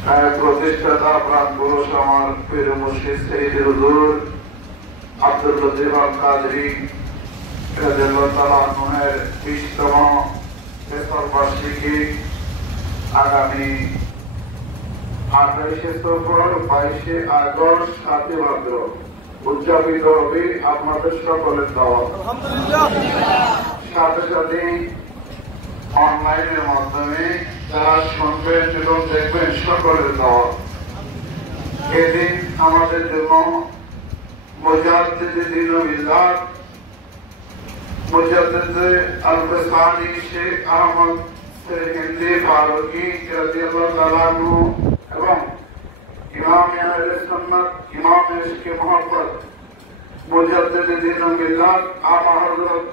প্রতিষ্ঠাতা প্রাণ পুরুষ আমার পীর মুর্শিদ সৈয়দ হুজুর আব্দুল লতিফ আল কাদরি রাদিয়াল্লাহু তাআলা আনহুর 20তম ফেসল বার্ষিকী আগামী 28শে সফর 22শে আগস্ট 7 ভাদ্র উদযাপিত হবে আপনাদের সকলের দাওয়াত। আলহামদুলিল্লাহ। সাথে সাথে অনলাইনের মাধ্যমে যারা শুনবেন এবং দেখবেন সকলের দাওয়াত। এদিন আমাদের জন্য মুজাদ্দিদ দ্বীন মিল্লাত মুজাদ্দিদ আল-ফসানি শেখ আহমদ হিন্দি ফারুকি রাদিয়াল্লাহু তাআলা আনহু এবং ইমাম আহলে সুন্নাত ইমাম ইশকে মুহাব্বত মুজাদ্দিদ দ্বীন মিল্লাত আলা হযরত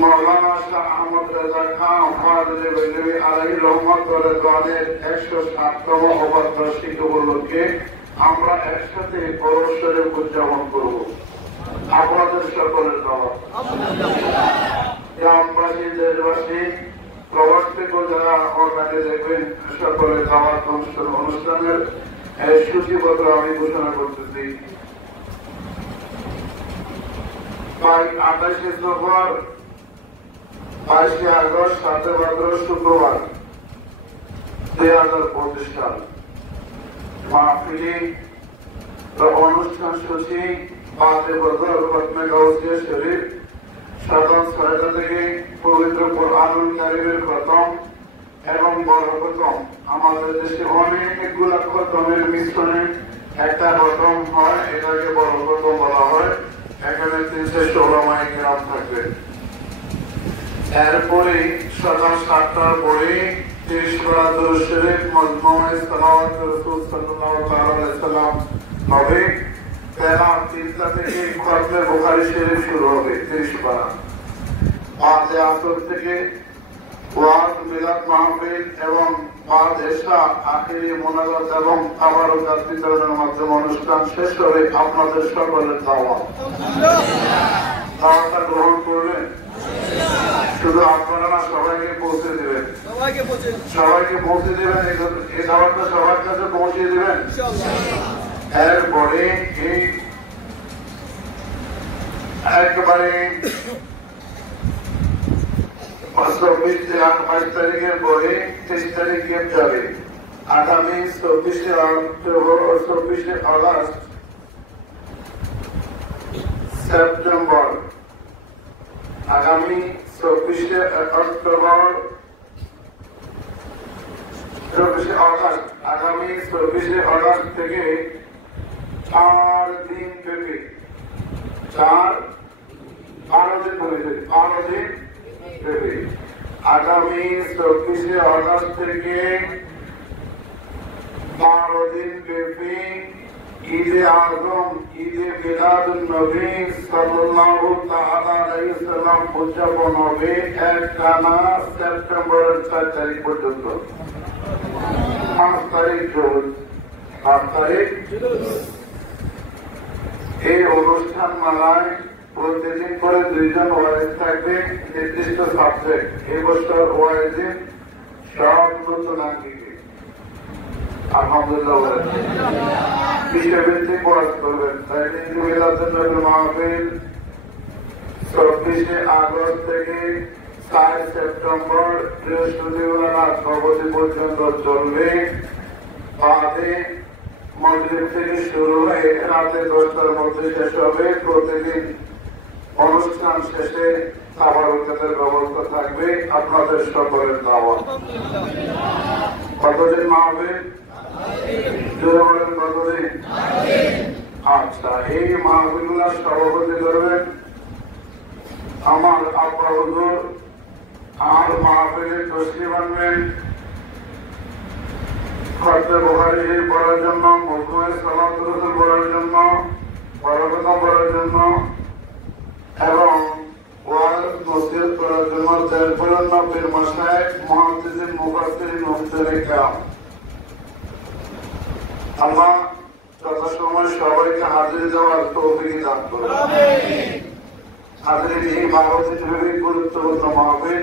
মৌলানা শাহ আহমদ রাজা খান ফাদলে বেলবি আলাইহি রহমত ওয়া রিদওয়ানের 107তম অববার্ষিকী উপলক্ষে আমরা একসাথে পরস্পরের উদযাপন করব। আপনাদের সকলের দাওয়াত। গ্রামবাসী দেশবাসী প্রবাসী যারা অনলাইনে দেখবেন সকলের দাওয়াত অনুষ্ঠানের সূচিপত্র আমি ঘোষণা করতেছি। 28শে সফর 22শে আগস্ট 7 ভাদ্র শুক্রবার 2025 সাল মাহফিলে অনুষ্ঠান সূচি বাদে বদর খতমে গাউসিয়া শরীফ সাধারণ সহায়তা থেকে পবিত্র কোরআনুল কারীমের খতম এবং বড় খতম। আমাদের দেশে অনেকগুলা খতমের মিশ্রণে একটা খতম হয়, এটাকে বড় খতম বলা হয়। এখানে 316 মাইগ্রাম থাকবে। এরপরে সকাল 7টার পরে 30 পারা দুরূদ শরীফ মজমুয়ে সালাওয়াত রাসূল সাল্লাল্লাহু আলাইহি ওয়াসাল্লাম হবে। বেলা 3টা থেকে খতমে বুখারী শরীফ শুরু হবে 30 পারা। বাদে আসর থেকে ওয়াজ মিলাদ মাহফিল এবং বাদ এশা আখিরি মোনাজাত এবং তাবারুকাত বিতরণের মাধ্যমে অনুষ্ঠান শেষ হবে। আপনাদের সকলের দাওয়াত। দাওয়াতটা গ্রহণ করবেন। শুধু আপনারা না, সবাইকে পৌঁছে দেবেন। সবাইকে পৌঁছে দেবেন। এই দাওয়াতটা সবার কাছে পৌঁছে দেবেন। এরপরে এই একেবারে 28 তারিখের পরে 23 তারিখ গেম যাবে। আগামী 24শে আগস্ট সেপ্টেম্বর আগামী 24শে অক্টোবর 24শে আগস্ট আগামী 24শে আগস্ট থেকে 4 দিন ব্যাপী 12 দিন ব্যাপী আগামী 24শে আগস্ট থেকে 12 দিন ব্যাপী ঈদে আজম ঈদে মিলাদুন নবী সাল্লাল্লাহু তাআলা আলাইহি ওয়াসাল্লাম উদযাপন হবে একটানা সেপ্টেম্বরের 4 তারিখ পর্যন্ত। 5 তারিখ এই অনুষ্ঠান মালায় প্রতিদিন করে 2 জন ওয়াইজ থাকবে, নির্দিষ্ট সাবজেক্ট। এবছর ওয়াইজিন সব নতুন আঙ্গিকে আলহামদুলিল্লাহ বিষয়ভিত্তিক ওয়াজ করবেন। তাই মাহফিল 24শে আগস্ট থেকে 4 সেপ্টেম্বর বৃহস্পতিবার রাত 9 পর্যন্ত চলবে। বাদে মসজিদ থেকে শুরু হয়ে রাতে 10টার মধ্যে শেষ হবে। প্রতিদিন অনুষ্ঠান শেষে তাবারুকাতের ব্যবস্থা থাকবে। আপনাদের সকলের দাওয়াত। কতদিন মাহফিল? কতদিন? আচ্ছা, এই মাহফিলগুলোর সভাপতি করবেন আমার আব্বা হুজুর। আর মাহফিলে তশরিফ আনবেন খতমে বুখারী শরীফ পড়ার জন্য, মজমুয়ে সালাওয়াত রাসূল পড়ার জন্য, বরকত পড়ার জন্য এবং ওয়াজ নসিহত করার জন্য দেড় নব্বই মাসায়েখ মুহাদ্দিসিন মুফাসসিরিন মুফসিরিন কিরাম। আল্লাহ যথাসময় সবাইকে হাজির দেওয়ার তৌফিক দান করুন। হাজির এই 12 দিন ব্যাপী গুরুত্বপূর্ণ মাহফিল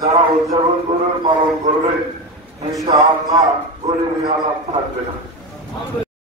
যারা উদযাপন করবেন, পালন করবেন, ইনশাআল্লাহ গরিবী হালাত থাকবে না।